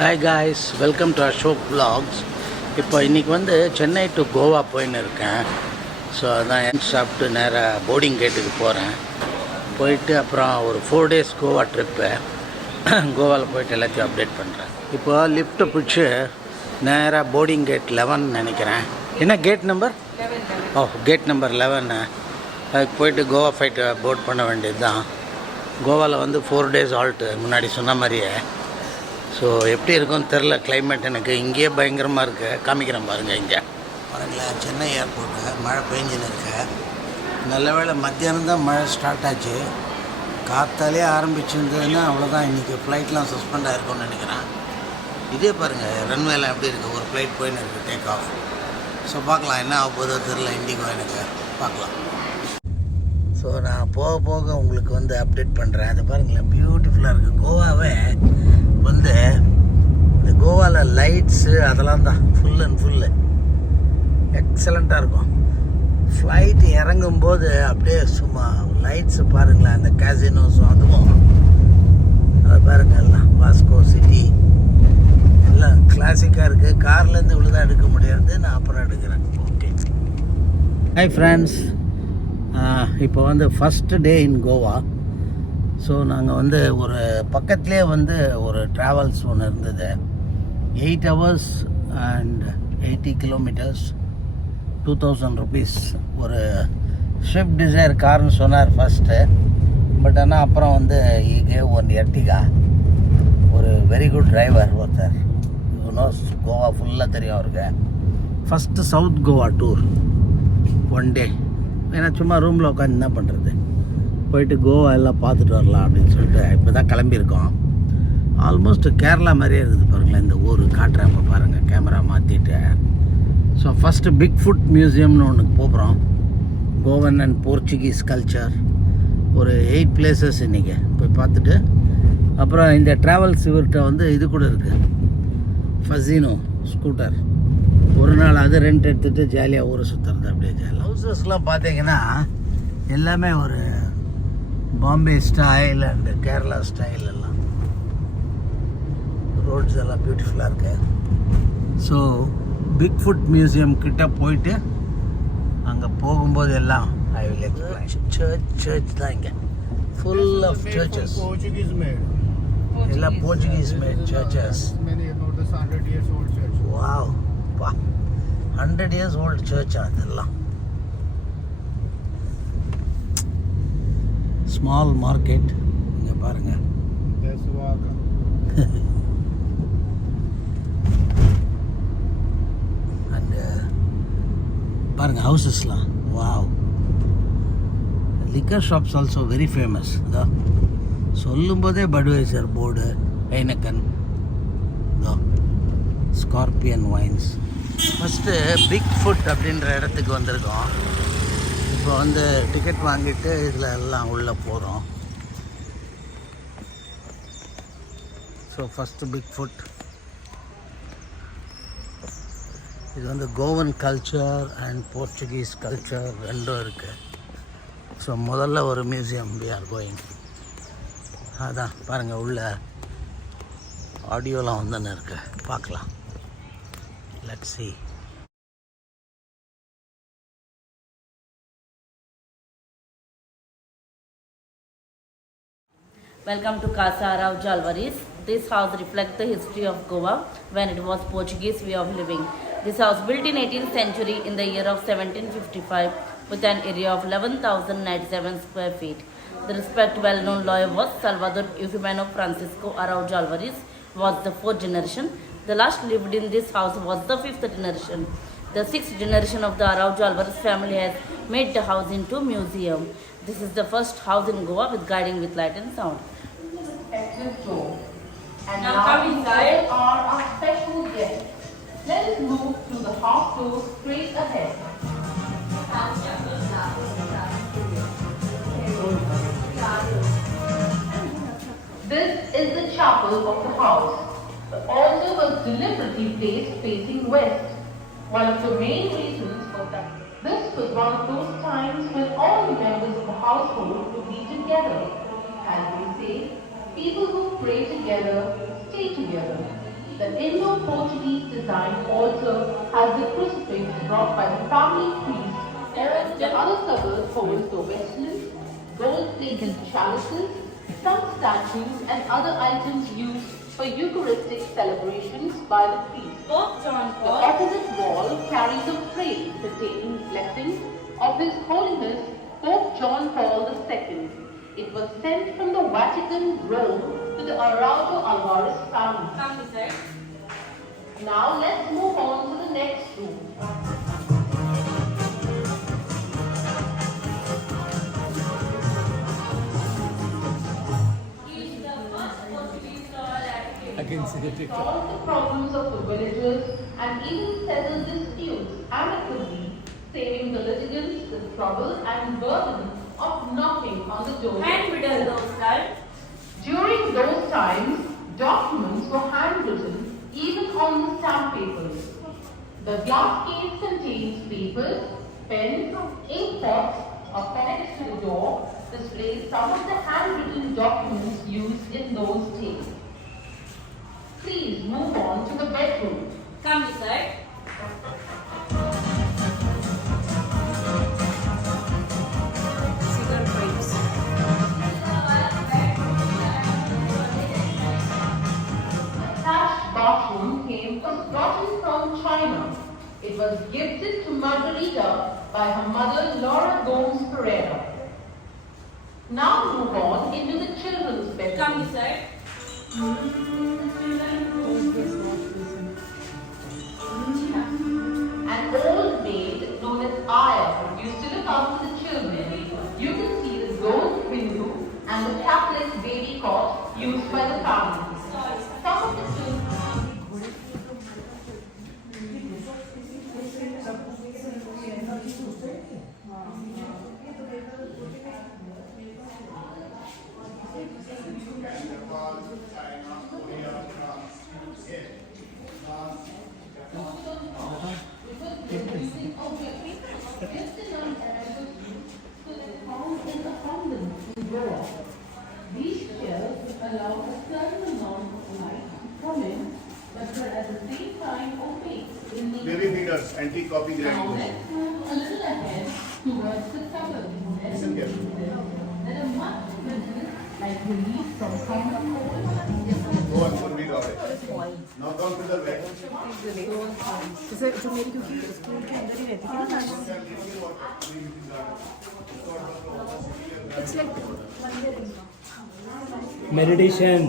Hi guys, welcome to Ashok vlogs. இப்போ இன்றைக்கி வந்து சென்னை டு கோவா போயின்னு இருக்கேன். ஸோ அதான் சாப்பிட்டு நேராக போர்டிங் கேட்டுக்கு போகிறேன். போயிட்டு அப்புறம் ஒரு 4 days கோவா ட்ரிப்பு. கோவாவில் போயிட்டு எல்லாத்தையும் அப்டேட் பண்ணுறேன். இப்போ லிஃப்ட்டை பிடிச்சி நேராக போர்டிங் கேட் 11 நினைக்கிறேன். என்ன கேட் நம்பர்? Gate number 11. அதுக்கு போயிட்டு கோவா ஃப்ளைட்டை போர்ட் பண்ண வேண்டியது தான். கோவாவில் வந்து 4 days ஆல்ட்டு முன்னாடி சொன்ன மாதிரியே. ஸோ எப்படி இருக்கும்னு தெரில. கிளைமேட் எனக்கு இங்கேயே பயங்கரமாக இருக்குது. காமிக்கிறேன் பாருங்கள். இங்கே பாருங்களேன், சென்னை ஏர்போர்ட்டு மழை பெஞ்சின்னு இருக்கு. நல்ல வேளை மத்தியானம் தான் மழை ஸ்டார்ட் ஆச்சு. காற்றாலே ஆரம்பிச்சிருந்ததுன்னா அவ்வளோதான், இன்றைக்கி ஃப்ளைட்லாம் சஸ்பெண்ட் ஆகிருக்கும்னு நினைக்கிறேன். இதே பாருங்கள், ரன்வேலாம் எப்படி இருக்குது. ஒரு ஃப்ளைட் போயின்னு இருக்குது, டேக் ஆஃப். ஸோ பார்க்கலாம் என்ன ஆக போதோ தெரில. இண்டிகோ எனக்கு பார்க்கலாம். ஸோ நான் போக போக உங்களுக்கு வந்து அப்டேட் பண்ணுறேன். அது பாருங்களேன், பியூட்டிஃபுல்லாக இருக்குது. கோவாவே வந்து இந்த கோவாவில் லைட்ஸு அதெல்லாம் தான் ஃபுல் அண்ட் ஃபுல்லு எக்ஸலண்ட்டாக இருக்கும். ஃப்ளைட் இறங்கும்போது அப்படியே சும்மா லைட்ஸு பாருங்களேன். அந்த கேசினோஸும் அதுவும் அதை பாருங்கள். எல்லாம் வாஸ்கோ சிட்டி எல்லாம் கிளாசிக்காக இருக்குது. கார்லேருந்து இவ்வளோதான் எடுக்க முடியாது, நான் அப்புறம் எடுக்கிறேன். ஓகே. ஹாய் ஃப்ரெண்ட்ஸ், இப்போ வந்து ஃபஸ்ட்டு டே இன் கோவா. ஸோ நாங்கள் வந்து ஒரு பக்கத்துலேயே வந்து ஒரு ட்ராவல்ஸ் ஒன்று இருந்தது. 8 hours and 80 kilometers, 2000 rupees. ஒரு ஸ்விஃப்ட் டிசைர் கார்னு சொன்னார் ஃபஸ்ட்டு. பட் ஆனால் அப்புறம் வந்து ஈகே ஒன் எர்டிகா. ஒரு வெரி குட் டிரைவர் ஒருத்தர், நோஸ் கோவா ஃபுல்லாக தெரியும் அவருக்கு. First south Goa tour 1 day. ஏன்னா சும்மா ரூமில் உட்காந்து என்ன பண்ணுறது, போயிட்டு கோவா எல்லாம் பார்த்துட்டு வரலாம் அப்படின்னு சொல்லிட்டு இப்போ தான் கிளம்பியிருக்கோம். ஆல்மோஸ்ட் கேரளா மாதிரியே இருக்குது பாருங்களேன். இந்த ஊர் காட்டுறேன், இப்போ பாருங்கள் கேமரா மாற்றிட்டு. ஸோ ஃபஸ்ட்டு பிக் ஃபுட் மியூசியம்னு ஒன்றுக்கு போகிறோம். கோவன் அண்ட் போர்ச்சுகீஸ் கல்ச்சர். ஒரு 8 places இன்றைக்கி போய் பார்த்துட்டு அப்புறம் இந்த ட்ராவல்ஸ் இவர்கிட்ட வந்து இது கூட இருக்குது, ஃபஸினோ ஸ்கூட்டர். ஒரு நாள் அது ரெண்ட் எடுத்துகிட்டு ஜாலியாக ஊரை சுற்றுறது அப்படியே ஜாலியாக. ஹவுசஸ்லாம் பார்த்தீங்கன்னா எல்லாமே ஒரு Bombay style and Kerala style எல்லாம். ரோட்ஸ் எல்லாம் பியூட்டிஃபுல்லாக இருக்கு. ஸோ பிக் ஃபுட் மியூசியம் கிட்ட போயிட்டு அங்கே போகும்போது எல்லாம் ஐ வில் எக்ஸ்பிளைன். சர்ச் தான் இங்கே ஃபுல் ஆஃப் சர்ச்சஸ். எல்லாம் Portuguese made churches. Wow, 100 years old church அதெல்லாம். ஸ்மால் மார்க்கெட் இங்கே பாருங்கள். அண்டு பாருங்கள் ஹவுசஸ்லாம். Wow. Liquor shops also very famous. இதோ சொல்லும்போதே பட்வைசர் போர்டு, ஹைனக்கன், இதோ Scorpion wines. First big Foot அப்படின்ற இடத்துக்கு வந்திருக்கோம். இப்போ வந்து டிக்கெட் வாங்கிட்டு இதில் எல்லாம் உள்ளே போகிறோம். So first big food. இது வந்து Goan culture and Portuguese culture ரெண்டும் இருக்குது. ஸோ முதல்ல ஒரு மியூசியம் வி ஆர் கோயிங். அதான் பாருங்கள், உள்ள ஆடியோலாம் வந்துன்னு இருக்குது, பார்க்கலாம். Let's see. Welcome to Casa Araujo Alvarez. This house reflects the history of Goa when it was Portuguese way of living. This house built in 18th century in the year of 1755 with an area of 11,097 square feet. The respected well-known lawyer was Salvador Eufemino Francisco Araujo Alvarez, was the 4th generation. The last lived in this house was the 5th generation. The 6th generation of the Araujo Alvarez family has made the house into a museum. This is the first house in Goa with guiding with light and sound. Exit door. And now come inside are our special guests. Let us move to the half door straight ahead. This is the chapel of the house. The altar was deliberately placed facing west. One of the main reasons for that, this was one of those times when all the members of the household would be together. As they say, people who pray together stay together. The Indo-Portuguese design altar has the crucifix brought by the family priest. All the other covers hold the vestments, gold-plated chalices, some statues and other items used for Eucharistic celebrations by the priest. Pope John The Paul. opposite wall carries a frame containing blessings of His Holiness Pope John Paul II. It was sent from the Vatican, Rome, to the Araujo Alvarez family. Come this side. Now let's move on to the next room. I can see the picture. Solve the problems of the villagers and even settle disputes amicably, saving the litigants the trouble and burden of knocking on the door. Handwritten those, right? During those times, documents were handwritten even on the stamp papers. The glass case contains papers, pens, ink pots, affixed to the door, displays some of the handwritten documents used in those days. Please move on to the bedroom. Come this side. Cigar pipes. Attached bathroom was brought in from China. It was gifted to Margarita by her mother Laura Gomes Pereira. Now move on into the children's bedroom. Come this side. An old maid known as Aya used to look after the children. You can see the gold window and the capless baby cot used by the family. Some of the children These shells allow a certain amount of light to come in, but were at the same time opaque in the Baby feeders, anti-copy Now grinding. let's move a little ahead towards the cupboard. Listen carefully. There are much business like relief from common cold. Go on, read all it. Now come to the back. जो मेरी क्योंकि school के अंदर ही रहती थी ना It's like meditation.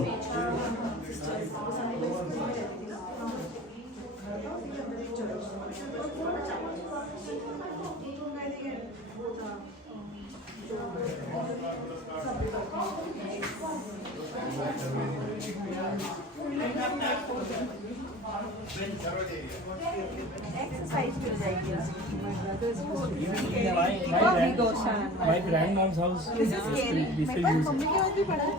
exercise to the ideas. My brother's My grandmom's house. This is we scary. still मेरे पास use it. Mummy के पास भी पड़ा है।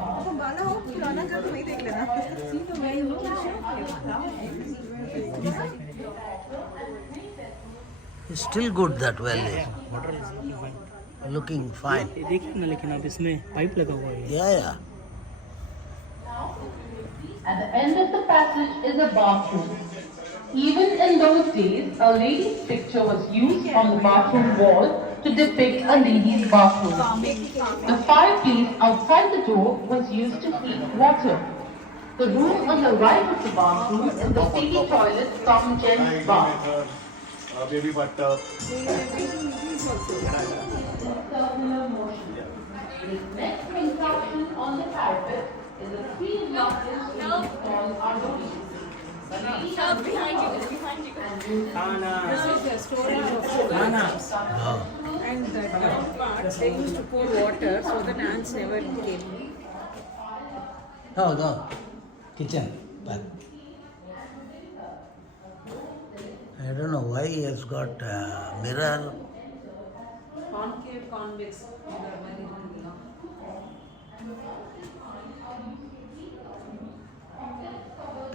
अब हमारा हो पुराना घर तो वही देख लेना। See तो मैं हूँ It's still good, that well is. Water is looking fine. Looking fine. ये देखिए ना, लेकिन अब इसमें पाइप लगा हुआ है. Yeah. At the end of the passage is a bathroom. Even in those days, a lady's picture was used on the bathroom wall to depict a lady's bathroom. The fireplace outside the door was used to heat water. The room on the right of the bathroom is the city toilet cum gents bath. Baby butter. Circular motion. This next construction on the parapet is a 3-block called aguadafort. Behind you. This is the storage of sugar. Oh. And the down part, they used to pour water so the ants never came. No. Kitchen. Back. I don't know why he has got a mirror. Concave, convex.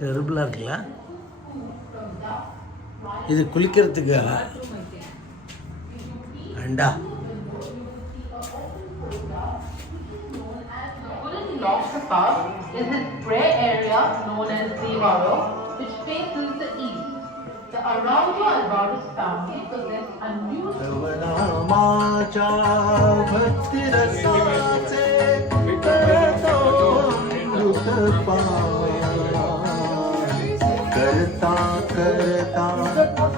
Terrible இருக்குல்ல. இது குளிக்கிறதுக்கு அண்டா. Wooden locks of part is his prayer area known as Devaro, which faces the east. The Araujo Alvarez family possess unusual नामाचा भक्ति रसाचे करतो अमृत करता करता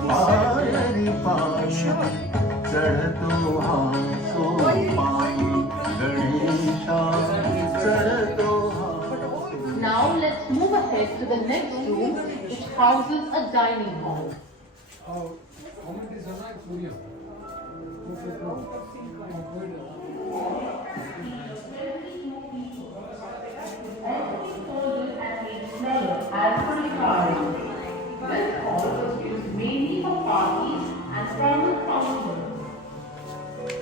पारी पाशा चढ़तो हासो पाई Ganesha चढ़तो Now let's move ahead to the next room, which houses a dining hall. As per required, this hall was used mainly for parties and formal functions.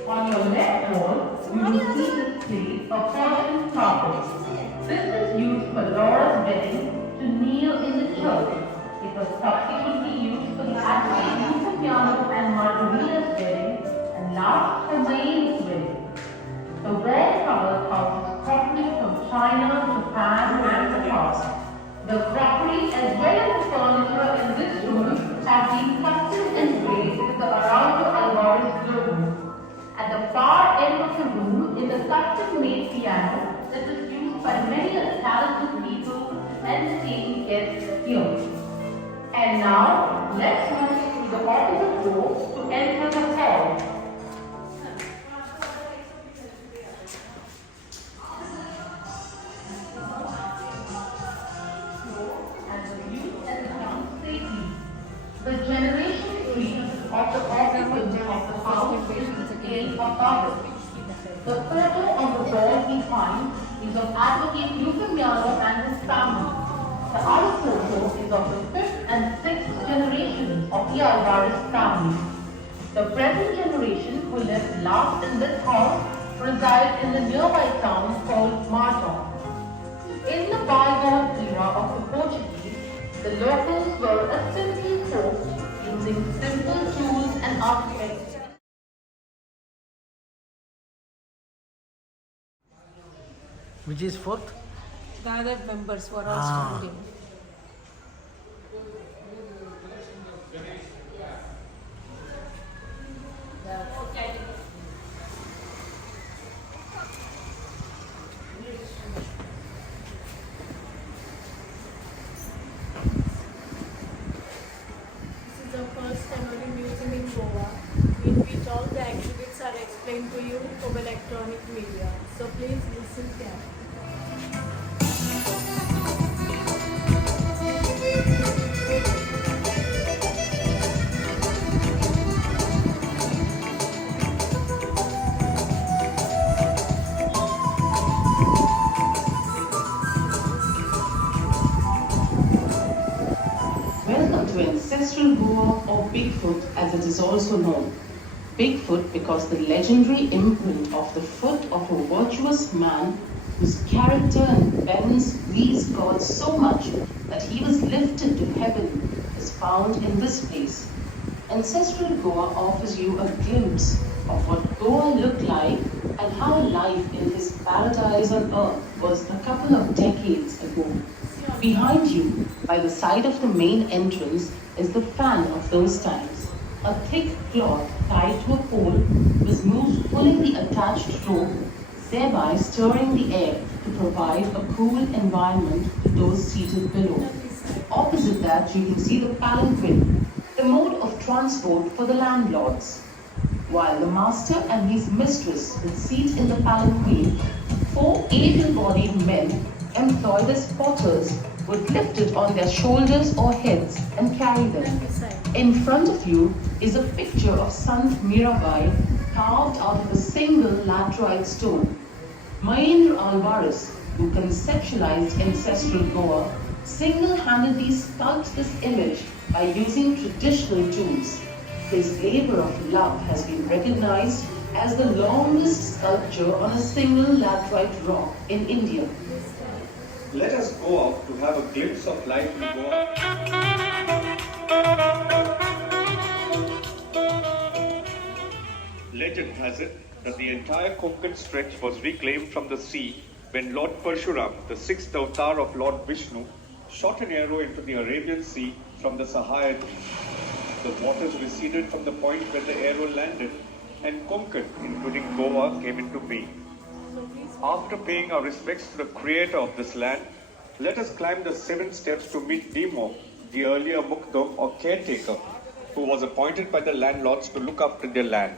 On your left wall, you will see displayed a Persian carpet. This is used for Laura's wedding to kneel in the church. It was subsequently used for the actual piano and Margarita's wedding, and last for May's wedding. The wall cover houses crockery from China, Japan, and Nepal. The crockery as well as the furniture in this room have been custom engraved with the Araujo Alvarez logo. At the far end of the room is a custom-made piano that was used by many talented people to entertain guests here. And now, let's move to the opposite door to enter the hall. The generation tree of the occupants of the house is displayed above it. The photo on the wall behind is of Advocate Euphemiano and his family. The other photo is of the 5th and 6th generations of the Alvarez family. The present generation who lived last in this house reside in the nearby town called Marton. In the bygone era of the Portuguese, the locals were a simple folk using simple tools and architecture. Which is fourth? The other members were all standing. This is the first memory museum in Goa, in which all the exhibits are explained to you from electronic media. So please listen carefully. Welcome to ancestral Goa, or Bigfoot as it is also known. Bigfoot because the legendary imprint of the foot of a virtuous man whose character and penance pleased God so much that he was lifted to heaven is found in this place. Ancestral Goa offers you a glimpse of what Goa looked like and how life in his paradise on earth was a couple of decades ago. Behind you, by the side of the main entrance, is the fan of those times. A thick cloth tied to a pole was moved pulling the attached rope, thereby stirring the air to provide a cool environment to those seated below. Opposite that, you can see the palanquin, the mode of transport for the landlords. While the master and his mistress would seat in the palanquin, 4 able-bodied men employed as porters would lift it on their shoulders or heads and carry them. In front of you is a picture of Sant Mirabai carved out of a single laterite stone. Mahendra Alvarez, who conceptualized ancestral Goa, single-handedly sculpted this image by using traditional tools. His labor of love has been recognized as the longest sculpture on a single laterite rock in India. Let us go out to have a glimpse of life in Goa. Legend has it that the entire Konkan stretch was reclaimed from the sea when Lord Parshuram, the sixth avatar of Lord Vishnu, shot an arrow into the Arabian Sea from the Sahayan. The waters receded from the point where the arrow landed, and Konkan, including Goa, came into being. After paying our respects to the creator of this land, let us climb the 7 steps to meet Demo, the earlier Mukdam or caretaker, who was appointed by the landlords to look after their land.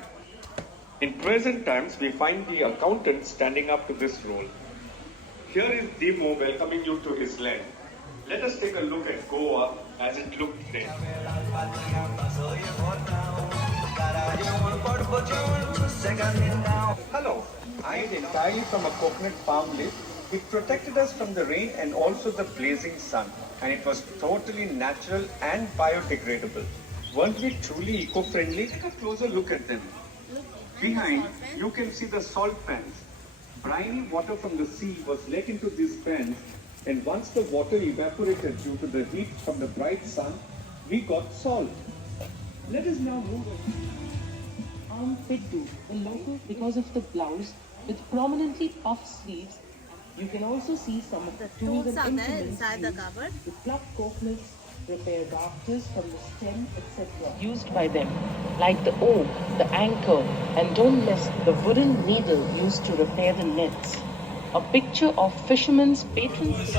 In present times, we find the accountant standing up to this role. Here is Demo welcoming you to his land. Let us take a look at Goa as it looked then. Hello, I am entirely from a coconut palm leaf. It protected us from the rain and also the blazing sun, and it was totally natural and biodegradable. Weren't we truly eco-friendly? Take a closer look at them. Behind, you can see the salt pans. Briny water from the sea was let into these pans, and once the water evaporated due to the heat from the bright sun, we got salt. Let us now move on. Pittu, the local because of the blouse with prominently puffed sleeves. You can also see some of the tools and implements used to pluck coconuts, repair rafters from the stem, etc. used by them, like the oak, the anchor, and don't miss the wooden needle used to repair the nets. A picture of fishermen's patrons.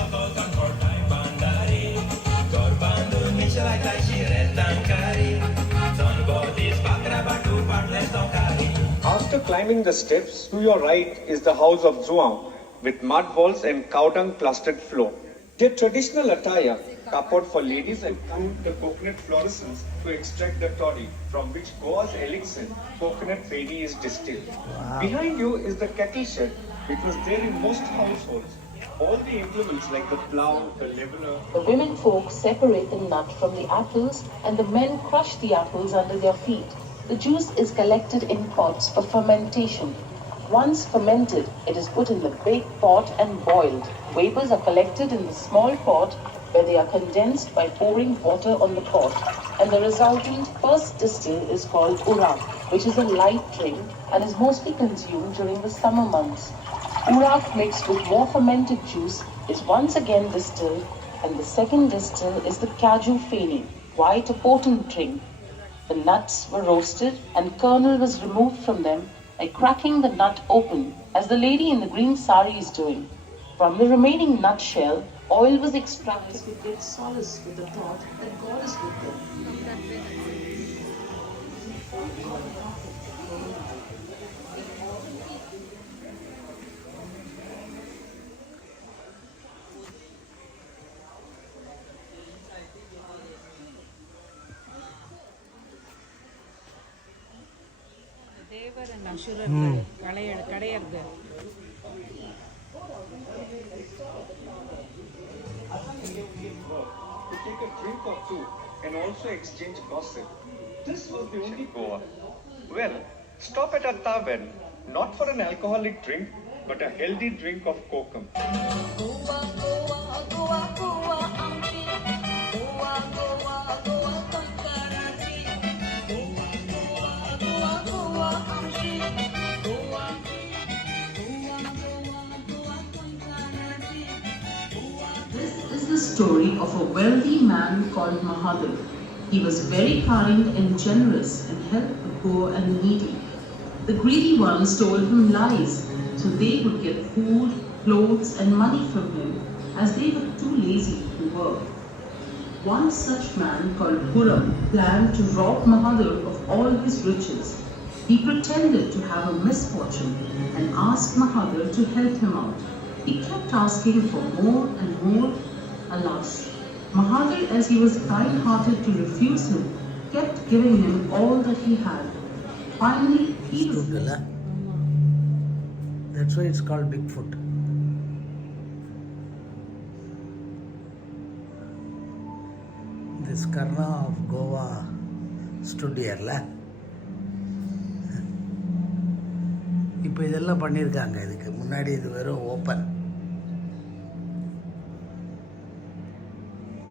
After climbing the steps, to your right is the house of Zuang, with mud walls and cow dung plastered floor. Their traditional attire, kapot for ladies, and include the coconut fluorescence to extract the toddy, from which Goa's elixir, coconut fenny, is distilled. Wow. Behind you is the kettle shed, which was there in most households. All the implements like the plough, the leveler. The women folk separate the nut from the apples, and the men crush the apples under their feet. The juice is collected in pots for fermentation. Once fermented, it is put in the big pot and boiled. Vapors are collected in the small pot where they are condensed by pouring water on the pot, and the resultant first distill is called urak, which is a light drink and is mostly consumed during the summer months. Urak mixed with more fermented juice is once again distilled, and the second distill is the cashew fenny, quite a potent drink. The nuts were roasted and kernel was removed from them by cracking the nut open, as the lady in the green sari is doing. From the remaining nut shell, oil was extracted to get solace with the thought that God is with them. Thevar and அசுரர் கடையர்கள். To take a drink or two and also exchange gossip. This was the only Goa. Well, stop at a tavern, not for an alcoholic drink, but a healthy drink of kokum. The story of a wealthy man called Mahadev. He was very kind and generous and helped the poor and the needy. The greedy ones told him lies so they would get food, clothes and money from him, as they were too lazy to work. One such man called Puram planned to rob Mahadev of all his riches. He pretended to have a misfortune and asked Mahadev to help him out. He kept asking for more and more. Alas, Mahadev, as he was kind-hearted to refuse him, kept giving him all that he had. Finally, he was... That's why it's called Bigfoot. This Karna of Goa stood here, la. இப்போ இதெல்லாம் பண்ணியிருக்காங்க. இதுக்கு முன்னாடி இது வெறும் open.